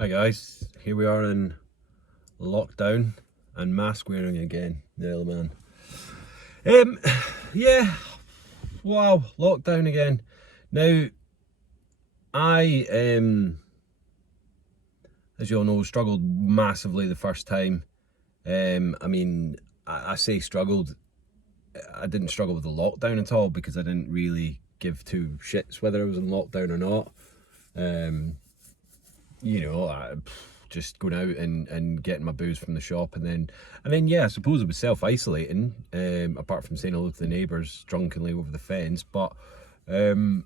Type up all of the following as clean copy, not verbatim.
Hi guys, here we are in lockdown and mask wearing again, the other man. Um, yeah, wow, lockdown again. Now, I, as you all know, struggled massively the first time. I mean, I say struggled, I didn't struggle with the lockdown at all because I didn't really give two shits whether I was in lockdown or not. Um, I just going out and getting my booze from the shop, and then yeah, I suppose it was self-isolating, apart from saying hello to the neighbours drunkenly over the fence. But um,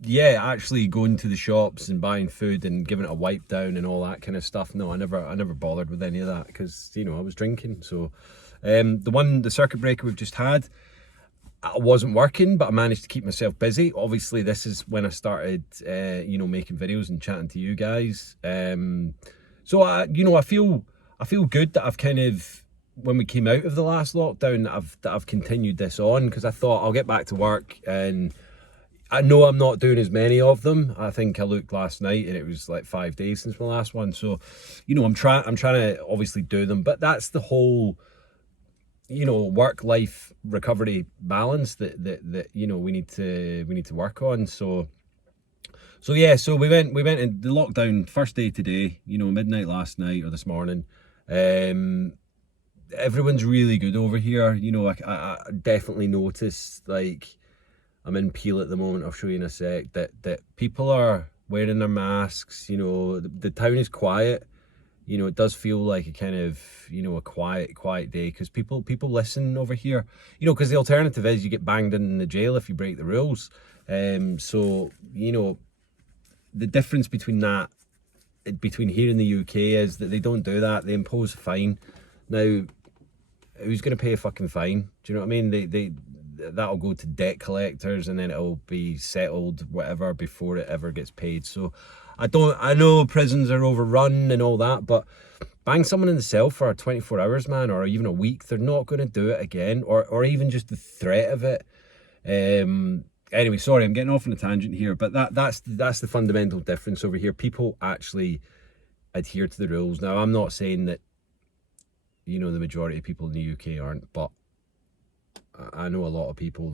yeah, actually going to the shops and buying food and giving it a wipe down and all that kind of stuff. No, I never bothered with any of that because I was drinking. So the circuit breaker we've just had, I wasn't working, but I managed to keep myself busy. Obviously, this is when I started, making videos and chatting to you guys. So I feel good that I've kind of, when we came out of the last lockdown, that I've continued this on, because I thought I'll get back to work, and I know I'm not doing as many of them. I think I looked last night and it was like 5 days since my last one. So, I'm trying to obviously do them, but that's the whole work life recovery balance that we need to work on. So yeah, so we went in the lockdown first day today, midnight last night or this morning. Everyone's really good over here. I definitely noticed, like, I'm in Peel at the moment, I'll show you in a sec, that people are wearing their masks. The town is quiet. It does feel like a kind of, a quiet day, because people listen over here. Because the alternative is you get banged in the jail if you break the rules. So the difference between here and the UK is that they don't do that. They impose a fine. Now, who's going to pay a fucking fine? Do you know what I mean? That'll go to debt collectors, and then it'll be settled, whatever, before it ever gets paid. So I know prisons are overrun and all that, but bang someone in the cell for 24 hours, man, or even a week, they're not going to do it again, or even just the threat of it. Anyway, sorry, I'm getting off on a tangent here, but that's the fundamental difference over here. People actually adhere to the rules. Now, I'm not saying that the majority of people in the UK aren't, but I know a lot of people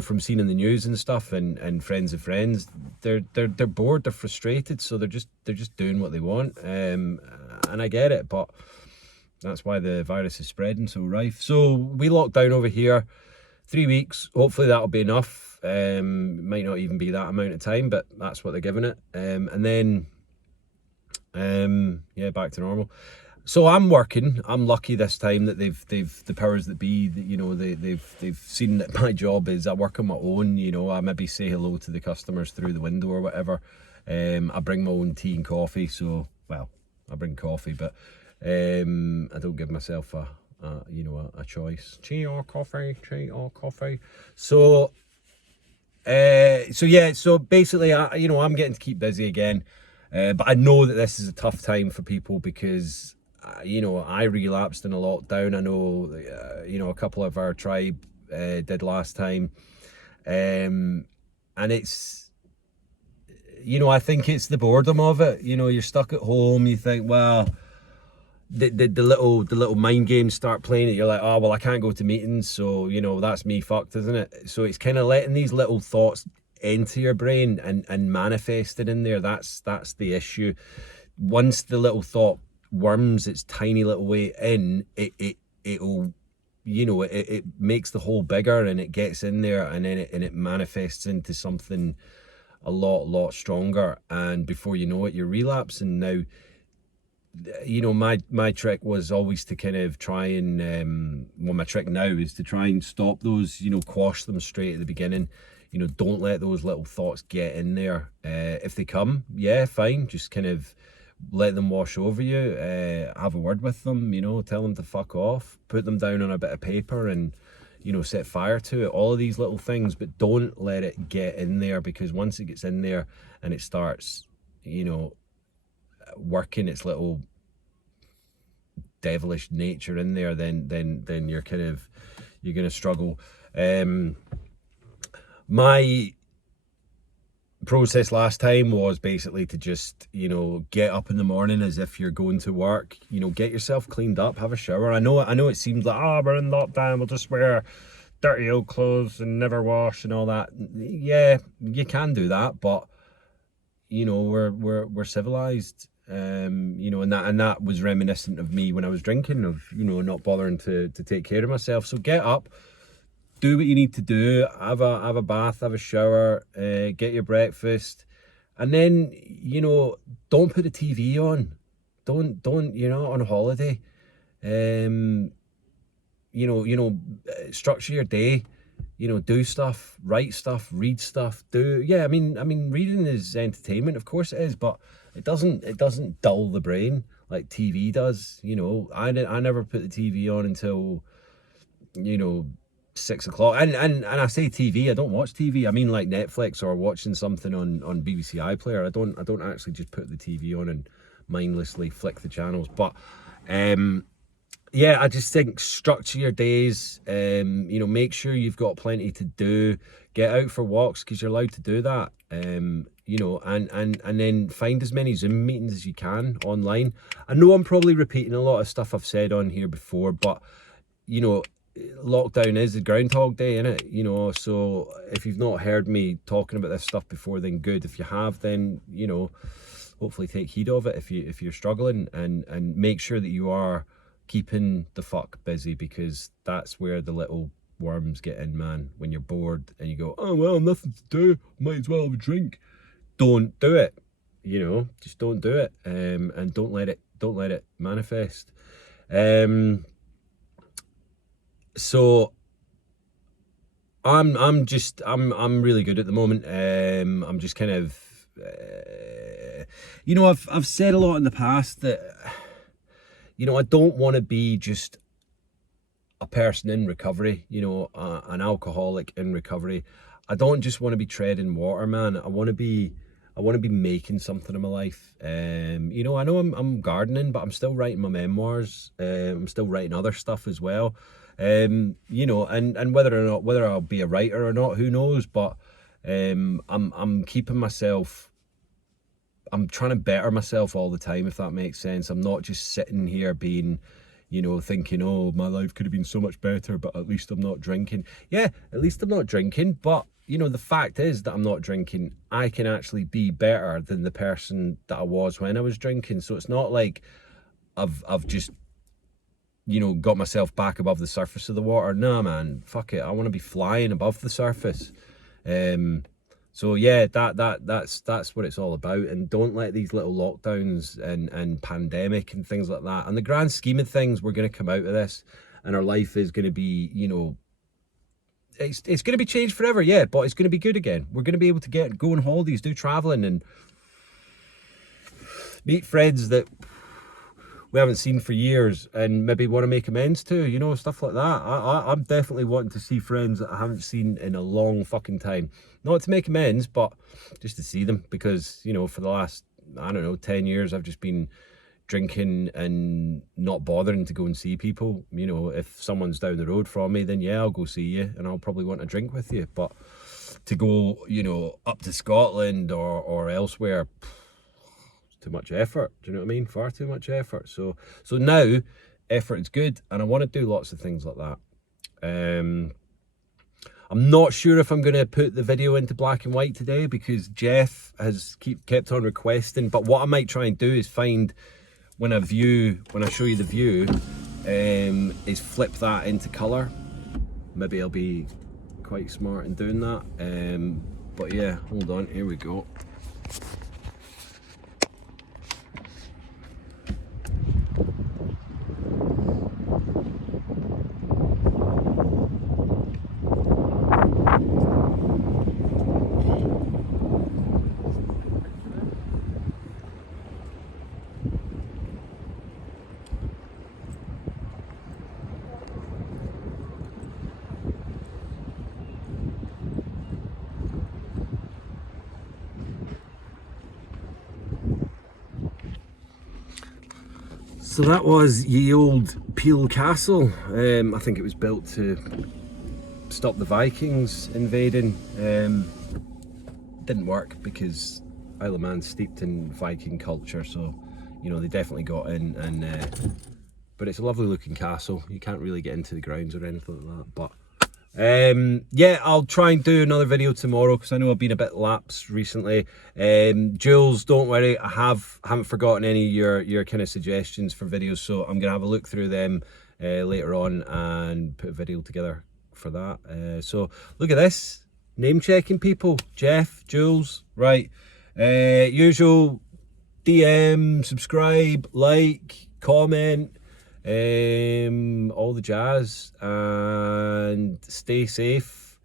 from seeing in the news and stuff, and friends of friends, they're bored, they're frustrated, so they're just doing what they want. And I get it, but that's why the virus is spreading so rife. So we locked down over here 3 weeks. Hopefully that'll be enough. Might not even be that amount of time, but that's what they're giving it. And then yeah, back to normal. So I'm working. I'm lucky this time that they've the powers that be, they've seen that my job is I work on my own. I maybe say hello to the customers through the window or whatever. I bring my own tea and coffee. So, well, I bring coffee, but I don't give myself a choice. Tea or coffee? Tea or coffee? So yeah, so basically, I'm getting to keep busy again, but I know that this is a tough time for people because, I relapsed in a lockdown. I know, a couple of our tribe did last time, and I think it's the boredom of it. You're stuck at home. You think, well, the little mind games start playing it. You're like, oh well, I can't go to meetings, so that's me fucked, isn't it? So it's kind of letting these little thoughts enter your brain and manifest it in there. That's the issue. Once the little thought worms its tiny little way in, it'll it makes the hole bigger, and it gets in there, and then it manifests into something a lot stronger, and before you know it, you're relapsing. Now, my trick was always to kind of try and my trick now is to try and stop those, quash them straight at the beginning. Don't let those little thoughts get in there. If they come, yeah, fine, just kind of let them wash over you. Have a word with them, tell them to fuck off, put them down on a bit of paper, and set fire to it. All of these little things, but don't let it get in there, because once it gets in there and it starts working its little devilish nature in there, then you're going to struggle. My process last time was basically to just, you know, get up in the morning as if you're going to work, you know, get yourself cleaned up, have a shower. I know it seems like, we're in lockdown, we'll just wear dirty old clothes and never wash and all that. Yeah, you can do that, but you know, we're civilized. You know, and that was reminiscent of me when I was drinking, of, you know, not bothering to take care of myself. So get up, do what you need to do, have a bath, have a shower, get your breakfast, and then, you know, don't put the TV on. Don't, you're not on holiday. You know, structure your day. You know, do stuff, write stuff, read stuff. I mean, reading is entertainment, of course it is, but it doesn't dull the brain like TV does. You know, I never put the TV on until, you know, 6 o'clock. And I say TV, I don't watch TV. I mean like Netflix or watching something on BBC iPlayer. I don't actually just put the TV on and mindlessly flick the channels. But yeah, I just think structure your days. You know, make sure you've got plenty to do. Get out for walks because you're allowed to do that. You know, and then find as many Zoom meetings as you can online. I know I'm probably repeating a lot of stuff I've said on here before, but you know, lockdown is the Groundhog Day, innit? You know, so if you've not heard me talking about this stuff before, then good. If you have, then, you know, hopefully take heed of it if you're struggling, and make sure that you are keeping the fuck busy, because that's where the little worms get in, man. When you're bored and you go, oh well, nothing to do, might as well have a drink. Don't do it. You know, just don't do it. And don't let it manifest. So I'm really good at the moment. I'm just kind of, you know, I've said a lot in the past that, you know, I don't want to be just a person in recovery, you know, an alcoholic in recovery. I don't just want to be treading water, man. I want to be making something of my life. You know, I know I'm gardening, but I'm still writing my memoirs. I'm still writing other stuff as well. You know, and whether I'll be a writer or not, who knows? But I'm keeping myself. I'm trying to better myself all the time, if that makes sense. I'm not just sitting here being, you know, thinking, oh, my life could have been so much better, but at least I'm not drinking. Yeah, at least I'm not drinking, but you know, the fact is that I'm not drinking. I can actually be better than the person that I was when I was drinking. So it's not like I've just, you know, got myself back above the surface of the water. Nah, man, fuck it. I want to be flying above the surface. So yeah, that's what it's all about. And don't let these little lockdowns and pandemic and things like that. And the grand scheme of things, we're going to come out of this, and our life is going to be, you know, it's going to be changed forever, yeah, but it's going to be good again. We're going to be able to go on holidays, do traveling, and meet friends that we haven't seen for years and maybe want to make amends to, you know, stuff like that. I'm definitely wanting to see friends that I haven't seen in a long fucking time. Not to make amends, but just to see them, because, you know, for the last, I don't know, 10 years, I've just been drinking and not bothering to go and see people. You know, if someone's down the road from me, then yeah, I'll go see you and I'll probably want a drink with you. But to go, you know, up to Scotland or elsewhere, too much effort. Do you know what I mean? Far too much effort. So now effort is good, and I want to do lots of things like that. I'm not sure if I'm going to put the video into black and white today, because Jeff has kept on requesting. But what I might try and do is find, when I show you the view, is flip that into colour. Maybe I'll be quite smart in doing that. But yeah, hold on, here we go. So that was ye old Peel Castle. I think it was built to stop the Vikings invading. didn't work because Isle of Man's steeped in Viking culture, so you know they definitely got in. And but it's a lovely looking castle. You can't really get into the grounds or anything like that. But yeah, I'll try and do another video tomorrow because I know I've been a bit lapsed recently. Jules, don't worry, I haven't forgotten any of your kind of suggestions for videos, so I'm gonna have a look through them later on and put a video together for that. So look at this, name checking people. Jeff, Jules, right? Usual DM, subscribe, like, comment, all the jazz, and stay safe,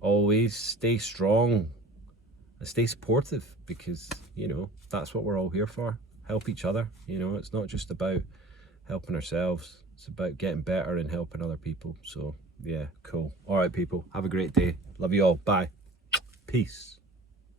always stay strong and stay supportive, because you know that's what we're all here for. Help each other. You know, it's not just about helping ourselves, it's about getting better and helping other people. So yeah, cool. All right people, have a great day. Love you all. Bye. Peace.